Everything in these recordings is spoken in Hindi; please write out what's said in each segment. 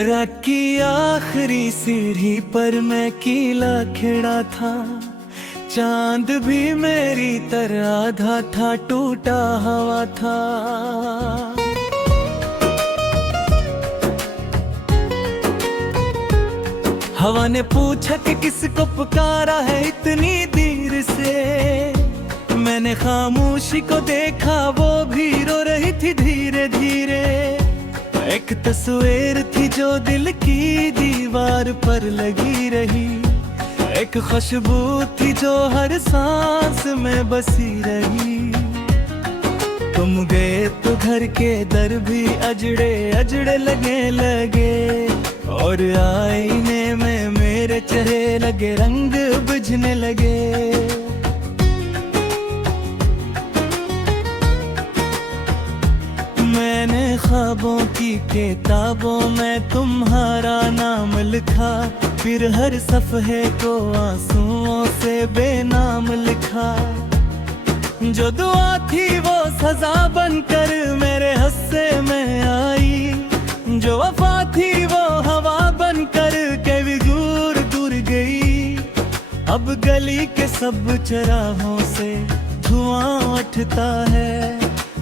रैक की आखिरी सीढ़ी पर मैं कीला खिड़ा था। चांद भी मेरी तरह आधा था, टूटा हवा था। हवा ने पूछा कि किसको पुकारा है इतनी देर से। मैंने खामोशी को देखा, वो भी रो रही थी धीरे धीरे। एक तस्वीर थी जो दिल की दीवार पर लगी रही। एक खुशबू थी जो हर सांस में बसी रही। तुम गए तो घर के दर भी अजड़े अजड़े लगे और आईने में मेरे चेहरे लगे रंग बुझने लगे। मैंने ख्वाबों की किताबों में तुम्हारा नाम लिखा, फिर हर सफ़हे को आंसुओं से बेनाम लिखा। जो दुआ थी वो सजा बनकर मेरे हिस्से में आई। जो वफा थी वो हवा बनकर के भी दूर दूर गई। अब गली के सब चराहों से धुआं उठता है।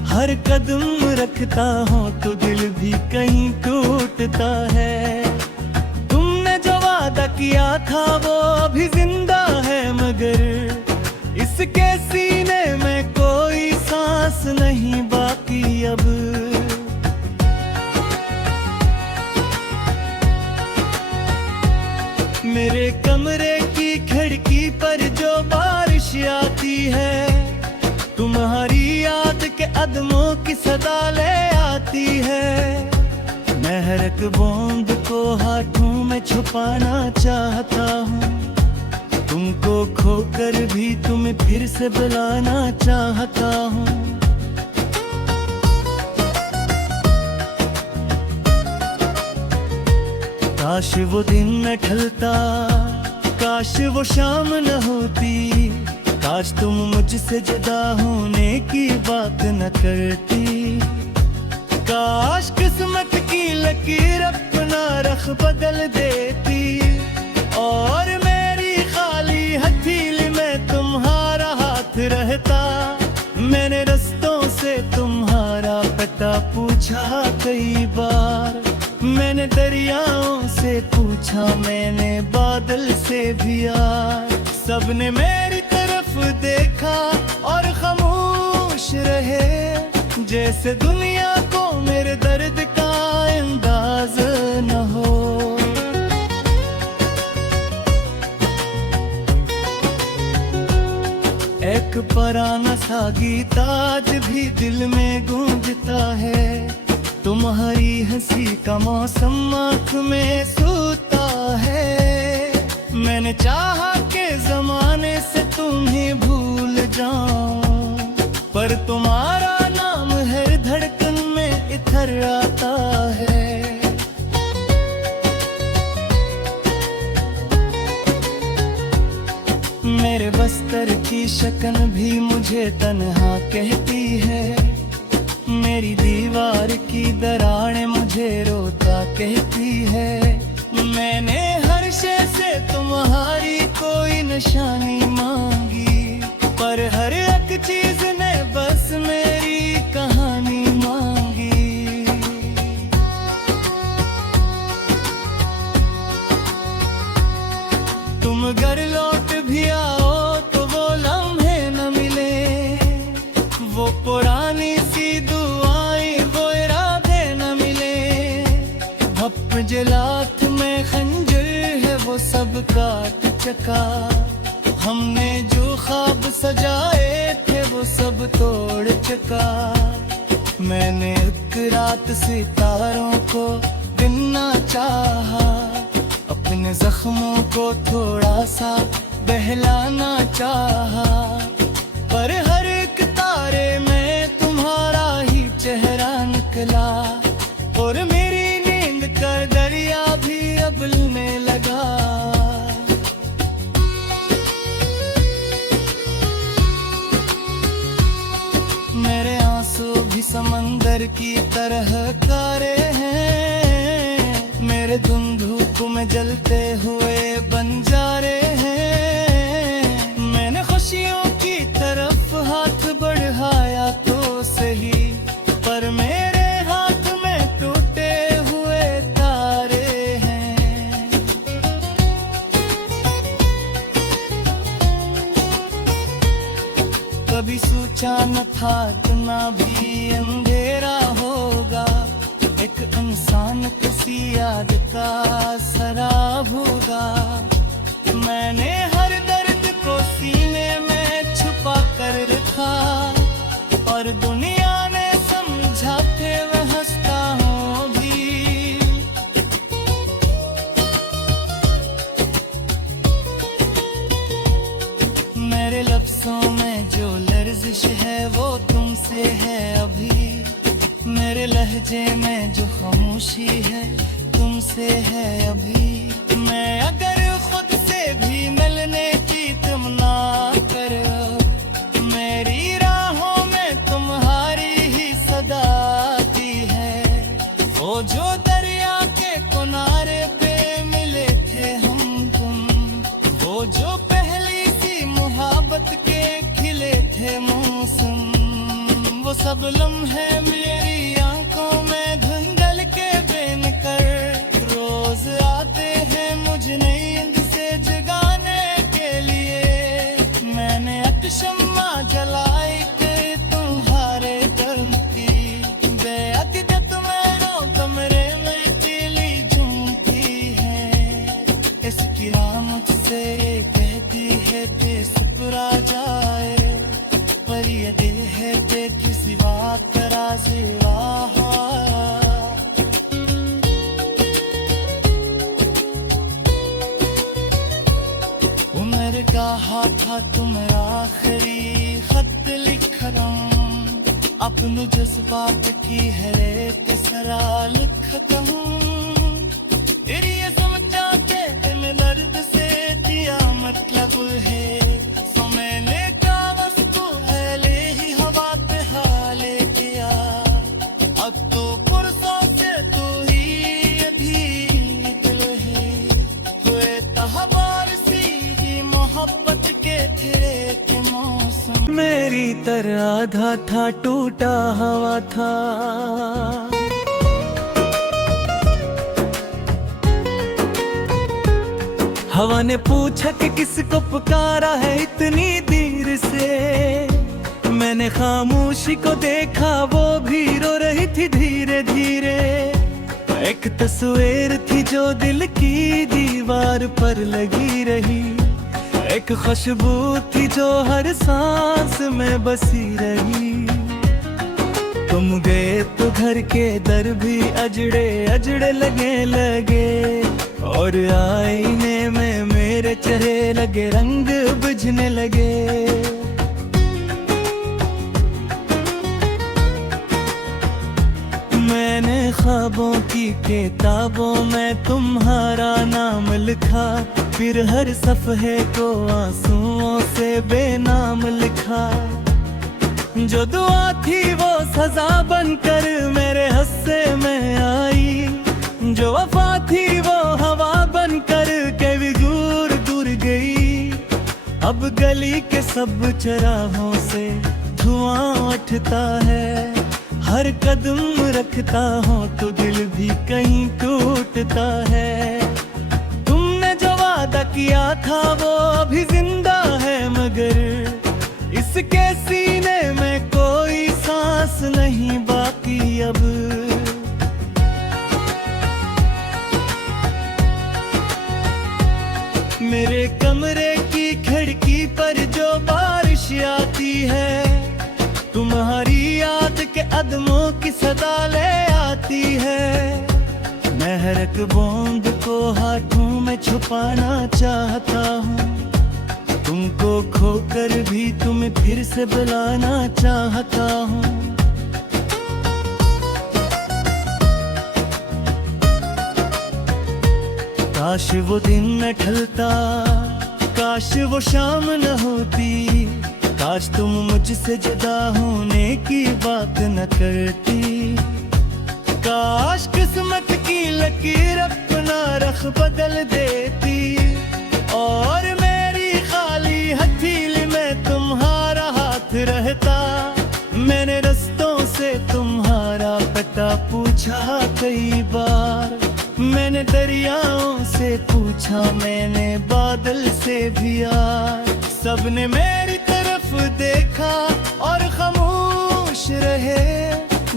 हर कदम रखता हूँ तो दिल भी कहीं टूटता है। तुमने जो वादा किया था वो अभी जिंदा है, मगर इसके सीने में कोई सांस नहीं बाकी अब। मेरे कमरे की खिड़की पर जो बारिश आती है, तुम्हारी याद के कदमों की सदा ले आती है। मैं हर एक बूंद को हाथों में छुपाना चाहता हूँ। तुमको खोकर भी तुम्हें फिर से बुलाना चाहता हूँ। काश वो दिन न ढलता, काश वो शाम न होती। काश तुम मुझसे जुदा होने की बात न करती। काश किस्मत की लकीर अपना रख बदल देती और मेरी खाली हथेली में तुम्हारा हाथ रहता। मैंने रस्तों से तुम्हारा पता पूछा कई बार। मैंने दरियाओं से पूछा, मैंने बादल से भी यार। सबने मेरी तरफ देखा और खामोश रहे, जैसे दुनिया को मेरे दर्द का अंदाज न हो। एक पुराना सा गीत आज भी दिल में गूंजता है। तुम्हारी हंसी का मौसम आँख में सोता है। मैंने चाहा के जमाने से तुम्हें भूल जाऊं, पर तुम्हारा नाम हर धड़कन में इधर आता है। मेरे बस्तर की शकन भी मुझे तन्हा कहती है। मेरी दीवार की दरारें मुझे रोता कहती है। मैंने हर शय से तुम्हारी कोई निशानी मांगी, पर हर एक चीज ने बस मेरी कहानी मांगी। तुम घर लौट भी आओ तो वो लम्हे न मिले। वो पुरानी सी दुआएं, वो इरादे न मिले। भप जलात में खंजर है वो सब काट चका। हमने जो ख्वाब सजाए थे वो सब तोड़ चका। मैंने एक रात सितारों को गिनना चाहा, अपने जख्मों को थोड़ा सा बहलाना चाहा। पर हर एक तारे में तुम्हारा ही चेहरा निकला और मेरी नींद का दरिया भी अब लुने लगा। मेरे आंसू भी समंदर की तरह खारे हैं। मेरे धूप में जलते हुए बंजारे हैं। मैंने खुशियों की तरफ हाथ बढ़ाया तो सही, पर मेरे हाथ में टूटे हुए तारे हैं। कभी सोचा न था इतना भी अंधेरा होगा, एक इंसान किसी याद का सराब होगा। मैंने हर दर्द को सीने में छुपा कर रखा, और दुनिया ने समझा के मैं हंसता हूँ भी। मेरे लफ्जों में जो लर्जिश है वो तुमसे है अभी, मेरे लहजे में जो खामोशी है तुमसे है अभी। मैं अगर खुद से भी मिलने की तमन्ना कर, मेरी राहों में तुम्हारी ही सदा आती है। वो जो दरिया के किनारे पे मिले थे हम तुम, वो जो पहली सी मोहब्बत के खिले थे मौसम, वो सब लम्हे मेरी आंखों में धुंधल के बेन कर रोज आते हैं मुझे नींद से जगाने के लिए। मैंने अटशम्मा जलाई के तुम्हारे दर्द की, बेअदद तुम्हारे कमरे में तीली झूमती है। इसकी रामत से कहती है कि सुकरा जाए, पर ये दिल है कि किसी बात का राज़ी वाह। उम्र का हाथा तुम आखिरी खत लिख रहा हूँ, अपने जज्बात की हर एक सरा लिखता हूँ। तेरी ये समझा के दिल दर्द से दिया मतलब है, सो मैंने का वस्तु है ले ही हवा पे हाले दिया। अब तो पुरसों से तू ही अभी दिल है, हुए तहबार सी मोहब्बत के तेरे के मौसम। मेरी तरह आधा था टूटा हवा था, हवा ने पूछा कि किसको पुकारा है इतनी देर से। मैंने खामोशी को देखा, वो भी रो रही थी धीरे धीरे। एक तस्वीर थी जो दिल की दीवार पर लगी रही, एक खुशबू थी जो हर सांस में बसी रही। तुम गए तो घर के दर भी अजड़े अजड़े लगे, और आईने में मेरे चेहरे लगे रंग बुझने लगे। मैंने ख्वाबों की किताबों में तुम्हारा नाम लिखा, फिर हर सफ़हे को आंसुओं से बेनाम लिखा। जो दुआ थी वो सजा बनकर मेरे हिस्से में आई, जो वफा थी वो हवा बनकर के भी दूर दूर गई। अब गली के सब चराहों से धुआं उठता है, हर कदम रखता हूँ तो दिल भी कहीं टूटता है। तुमने जो वादा किया था वो अभी जिंदा है, मगर इसके सीने में कोई सांस नहीं बाकी अब। मेरे कमरे की खिड़की पर जो बारिश आती है, तुम्हारी याद के कदमों की सदा ले आती है। मैं हर एक बूंद को हाथों में छुपाना चाहता हूँ, तुमको खोकर भी तुम्हें फिर से बुलाना चाहता हूँ। काश वो दिन न ढलता, काश वो शाम न होती, काश तुम मुझसे जुदा होने की बात न करती। काश किस्मत की लकीर अपने अपना रख बदल देती, और मेरी खाली हथेली में तुम्हारा हाथ रहता। मैंने रस्तों से तुम्हारा पता पूछा कई बार, मैंने दरियाओं से पूछा, मैंने बादल से भी यार। सबने मेरी तरफ देखा और खामोश रहे,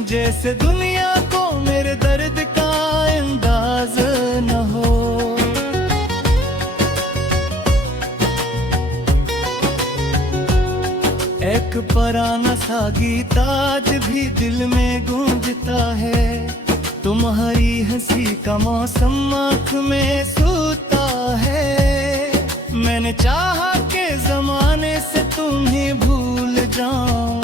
जैसे दुनिया को मेरे दर्द का अंदाज न हो। एक पुराना सा गीत आज भी दिल में गूंजता है, तुम्हारी हंसी का मौसम आँख में सोता है। मैंने चाहा कि जमाने से तुम्हें भूल जाऊं,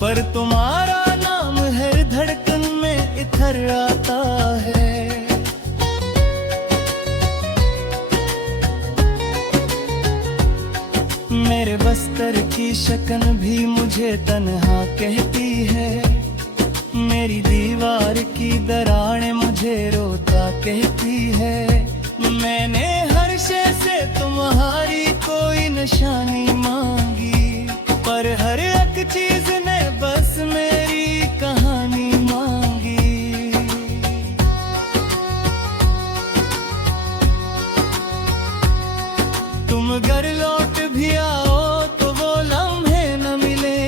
पर तुम्हारा नाम हर धड़कन में इधर आता है। मेरे बस्तर की शकन भी मुझे तन्हा कहती है, मेरी दीवार की दरारें मुझे रोता कहती है। मैंने हर शय से तुम्हारी कोई निशानी मांगी, पर हर एक चीज ने बस मेरी कहानी मांगी। तुम घर लौट भी आओ तो वो लम्हे न मिले,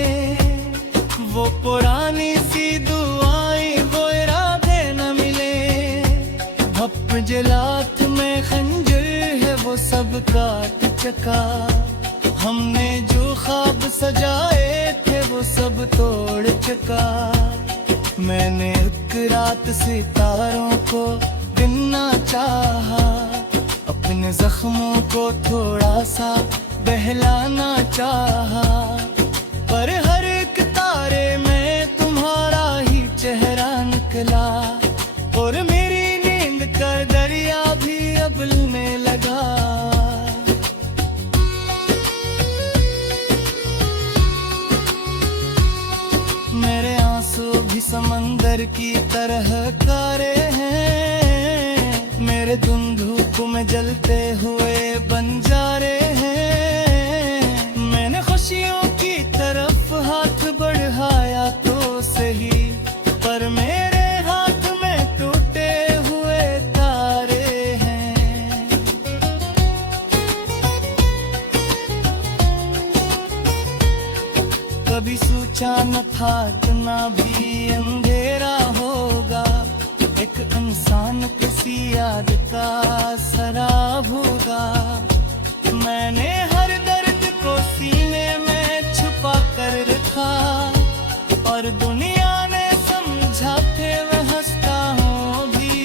वो पुरानी सी दुआएं वो इरादे न मिले। भप जलात में खंजर है वो सब काट चका, हमने जो ख्वाब सजाए थे वो सब तोड़ चका। मैंने एक रात सितारों को गिनना चाहा, अपने जख्मों को थोड़ा सा बहलाना चाहा, पर हर एक तारे में तुम्हारा ही चेहरा निकला, और मेरी नींद का दरिया भी अबलने लगा। मेरे आंसू भी समंदर की तरह कारे हैं, मेरे धुंधुक में जलते हुए बंजारे हैं। मैंने खुशियों की तरफ हाथ बढ़ाया तो सही, पर मेरे हाथ में टूटे हुए तारे हैं। कभी सोचा न था इतना भी अंधेरा होगा, एक इंसान किसी याद का सराब होगा। मैंने हर दर्द को सीने में छुपा कर रखा, और दुनिया ने समझा थे मैं हंसता हूँ भी।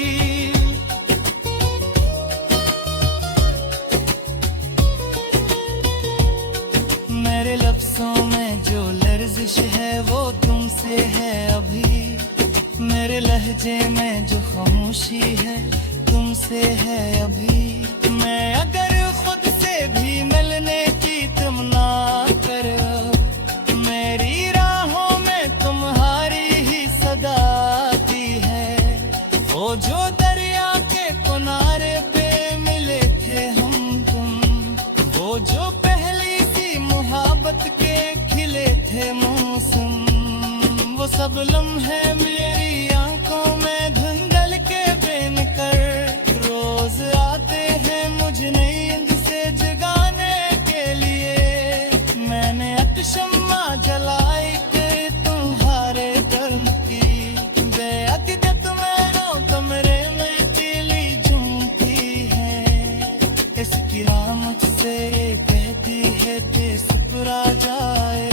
मेरे लफ्जों में जो लर्जिश है वो तुमसे है अभी, मेरे लहजे में जो खामोशी है तुमसे है अभी। मैं अगर खुद से भी मिलने की तमन्ना कर, मेरी राहों में तुम्हारी ही सदा आती है। वो जो दरिया के किनारे पे मिले थे हम तुम, वो जो पहली सी मोहब्बत के खिले थे मौसम, वो सब लम्हे मेरी आंखों में धुंधल के बेन कर रोज आते हैं मुझ नींद से जगाने के लिए। मैंने अतशम्मा जलाई के तुम्हारे दर्द की, बेअदद मैनों कमरे में तीली झूमती है। इसकी रामत से कहती है ते सुपरा जाए,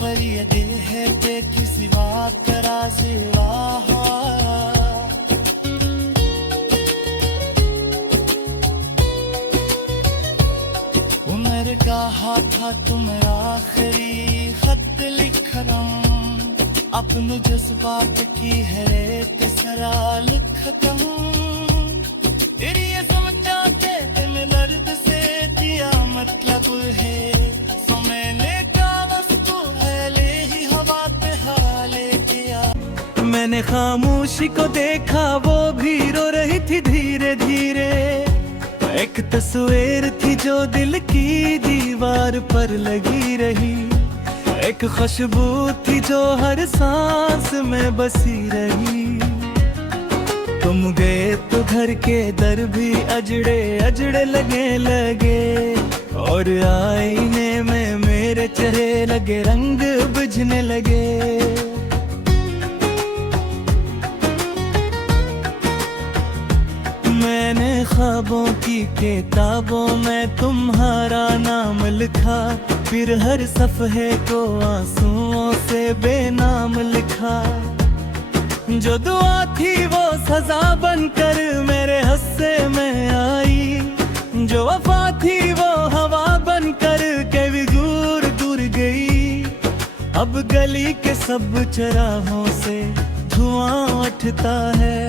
पर ये दिल है ते किसी बात का राज़ी वाह। उम्र का था तुम्हारा आखिरी खत लिख रहा हूँ, अपने जज्बात की है रेत सरा लिखता हूँ। तेरी ये समझा के दिल दर्द से दिया मतलब है, सो मैंने का वस्तु है ले ही हवा पे हाले दिया। मैंने खामोशी को देखा, वो भी रो रही थी धीरे धीरे। एक तस्वीर थी जो दिल की दीवार पर लगी रही, एक खुशबू थी जो हर सांस में बसी रही। तुम गए तो घर के दर भी अजड़े अजड़े लगे और आईने में मेरे चेहरे लगे रंग बुझने लगे। मैंने ख्वाबों की किताबों में तुम्हारा नाम लिखा, फिर हर सफ़हे को आंसुओं से बेनाम लिखा। जो दुआ थी वो सजा बनकर मेरे हिस्से में आई, जो वफा थी वो हवा बनकर के भी दूर दूर गई। अब गली के सब चराहों से धुआं उठता है,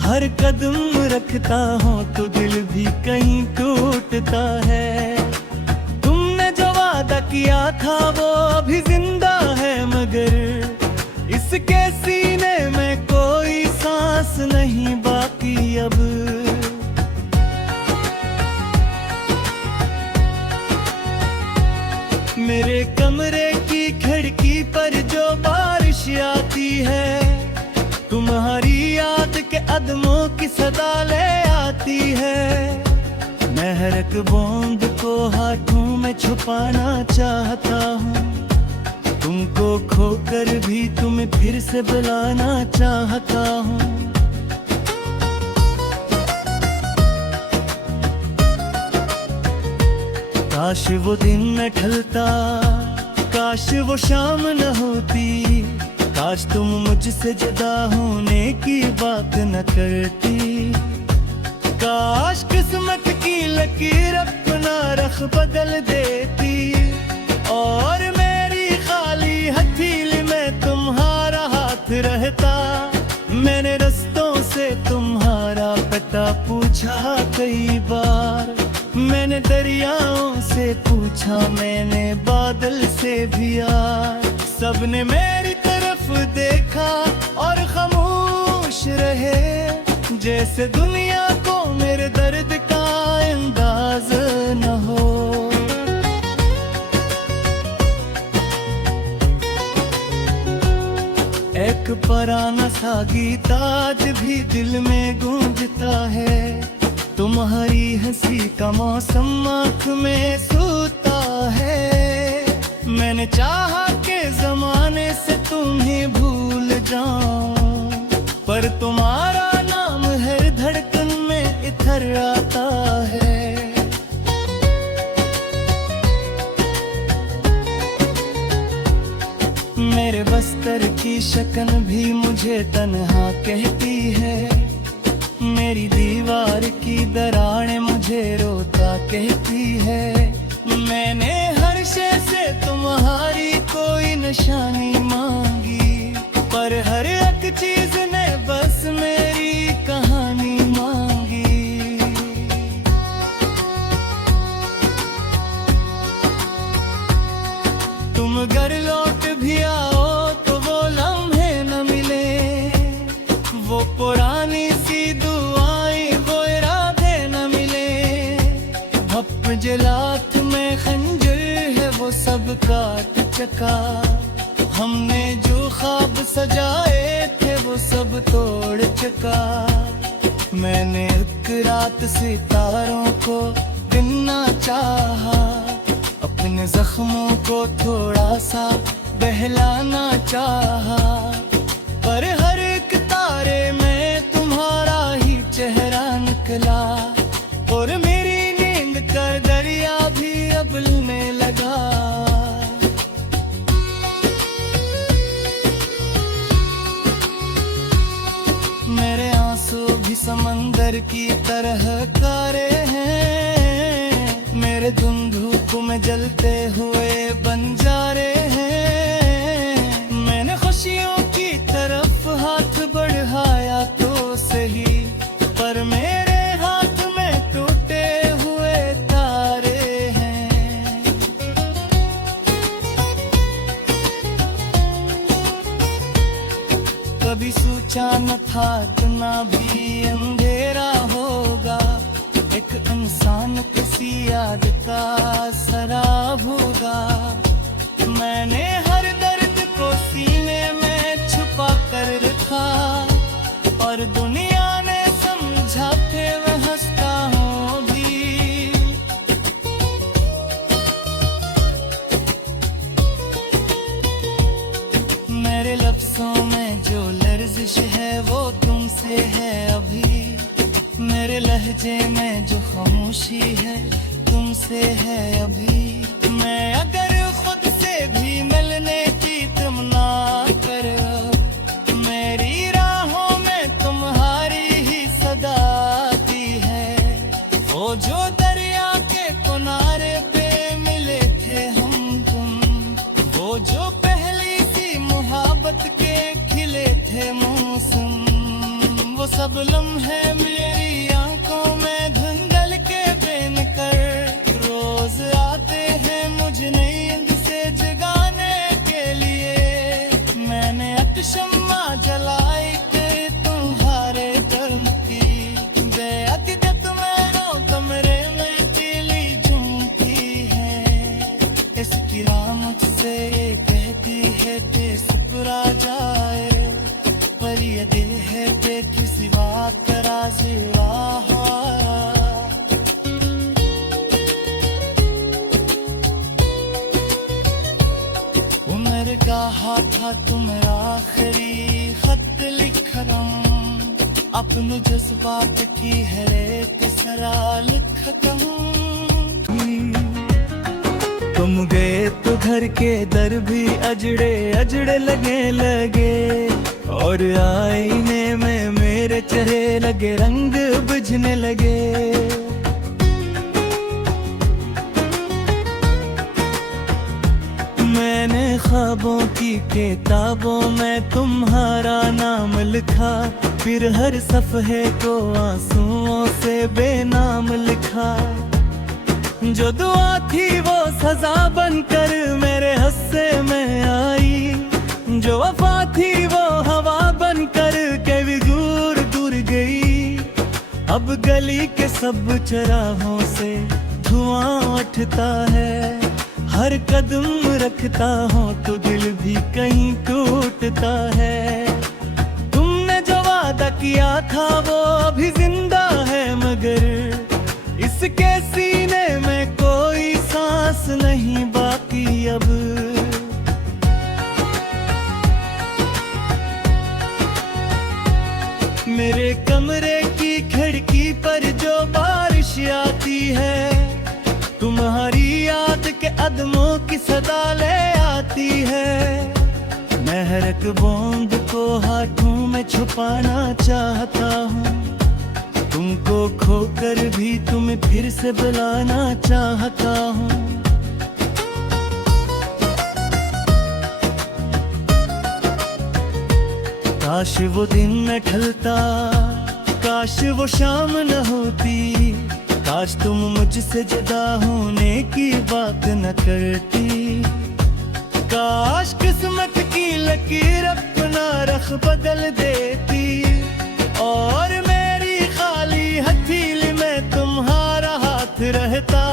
हर कदम रखता हूँ तो दिल भी कहीं टूटता है। तुमने जो वादा किया था वो अभी जिंदा है, मगर इसके सीने में कोई सांस नहीं बाकी अब। मेरे कमरे की खिड़की पर जो बारिश आती है, तुम्हारी याद के अदमों की सदा ले आती है। मैं हर एक बूंद को हाथों में छुपाना चाहता हूँ, तुमको खोकर भी तुम्हें फिर से बुलाना चाहता हूँ। काश वो दिन न ढलता, काश वो शाम न होती, काश तुम मुझसे जुदा होने की बात न करती। काश किस्मत की लकीर अपना रख बदल देती और मेरी खाली हथेली में तुम्हारा हाथ रहता। मैंने रस्तों से तुम्हारा पता पूछा कई बार, मैंने दरियाओं से पूछा, मैंने बादल से भी यार। सबने मेरी तरफ देखा और खामोश रहे, जैसे दुनिया को मेरे दर्द का अंदाज न हो। एक पुराना सा गीत आज भी दिल में गूंजता है, तुम्हारी हंसी का मौसम आँख में सूता है। मैंने चाहा के जमाने से तुम्हें भूल जाऊं, पर तुम्हारा नाम हर धड़कन में इधर आता है। मेरे बस्तर की शकन भी मुझे तन्हा कहती है, मेरी दीवार की दरारें मुझे रोता कहती है। मैंने हर शय से तुम्हारी कोई निशानी मांगी, पर हर एक चीज ने बस मेरी कहानी मांगी। तुम घर लौट भी आओ तो वो लम्हे न मिले, वो पुरानी सी दुआएं वो इरादे न मिले। भप जलात में खंजर है वो सब काट चका, हमने जो ख्वाब सजाए थे वो सब तोड़ चका। मैंने एक रात सितारों को गिनना चाहा, अपने जख्मों को थोड़ा सा बहलाना चाहा, पर हर एक तारे में तुम्हारा ही चेहरा निकला और मेरी नींद का दरिया भी अब लुने लगा। मेरे आंसू भी समंदर की तरह कारे हैं, मेरे धुंधुक में जलते हुए बंजारे हैं। मैंने खुशियों की तरफ हाथ बढ़ाया तो सही, पर मेरे हाथ में टूटे हुए तारे हैं। कभी सोचा न था इतना भी अंधेरा होगा, एक इंसान किसी याद का सराब होगा। मैंने हर दर्द को सीने में छुपा कर रखा, और दुनिया ने समझा के मैं हंसता हूँ भी। मेरे लफ्जों में जो लर्जिश है वो तुमसे है अभी, मेरे लहजे में जो खामोशी है तुमसे है अभी। मैं अगर खुद से भी मिलने की तमन्ना कर, मेरी राहों में तुम्हारी ही सदा आती है। वो जो दरिया के किनारे पे मिले थे हम तुम, वो जो पहली सी मोहब्बत के खिले थे मौसम, वो सब लम्हे मेरी आंखों में धुंधल के बेन कर रोज आते हैं मुझ नींद से जगाने के लिए। मैंने अटशम्मा जलाई के तुम्हारे दम की, बेअदत मैंने कमरे में तीली झूमती है। इसकी रामत से कहती है कि सुपरा जाए, पर ये दिल है पे किसी बात का राज़ी रहा। उम्र कहा था तुम आखिरी खत लिख रहा हूं, अपने जज्बात की हर एक सरा लिखता हूं। तुम गए तो घर के दर भी अजड़े अजड़े लगे, और आईने में मेरे चेहरे लगे रंग बुझने लगे। मैंने ख्वाबों की किताबों में तुम्हारा नाम लिखा, फिर हर सफ़हे को आंसुओं से बेनाम लिखा। जो दुआ थी वो सजा बनकर मेरे हिस्से में आई, जो वफा थी वो हवा बनकर के भी दूर दूर गई। अब गली के सब चराहों से धुआं उठता है, हर कदम रखता हूँ तो दिल भी कहीं टूटता है। तुमने जो वादा किया था वो अभी जिंदा है, मगर इसके सीने में कोई सांस नहीं बाकी अब। मेरे कमरे की खिड़की पर जो बारिश आती है, तुम्हारी याद के अदमों की सदा ले आती है। मैं हर एक बूंद को हाथों में छुपाना चाहता हूँ, तुमको खोकर भी तुम्हें फिर से बुलाना चाहता हूँ। काश वो दिन न ढलता, काश वो शाम न होती, काश तुम मुझसे जुदा होने की बात न करती। काश किस्मत की लकीर अपना रख बदल देती, और मेरी खाली हथेली में तुम्हारा हाथ रहता।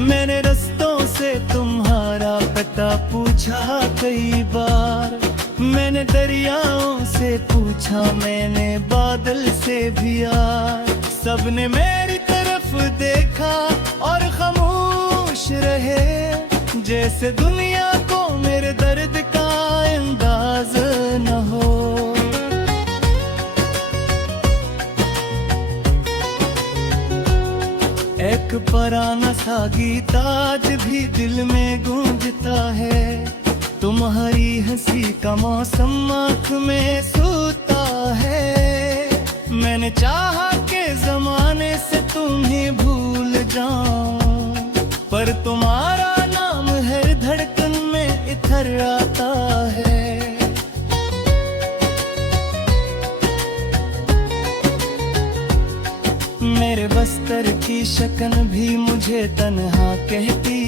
मैंने रस्तों से तुम्हारा पता पूछा कई बार, मैंने दरियाओं से पूछा, मैंने बादल से भी यार। सबने मेरी तरफ देखा और खामोश रहे, जैसे दुनिया को मेरे दर्द का अंदाज न हो। एक पुराना सा गीत आज भी दिल में गूंजता है, तुम्हारी हंसी का मौसम आँख में सूता है। मैंने चाहा के जमाने से तुम्हें भूल जाऊं, पर तुम्हारा नाम हर धड़कन में इधर आता है। मेरे बस्तर की शकन भी मुझे तन्हा कहती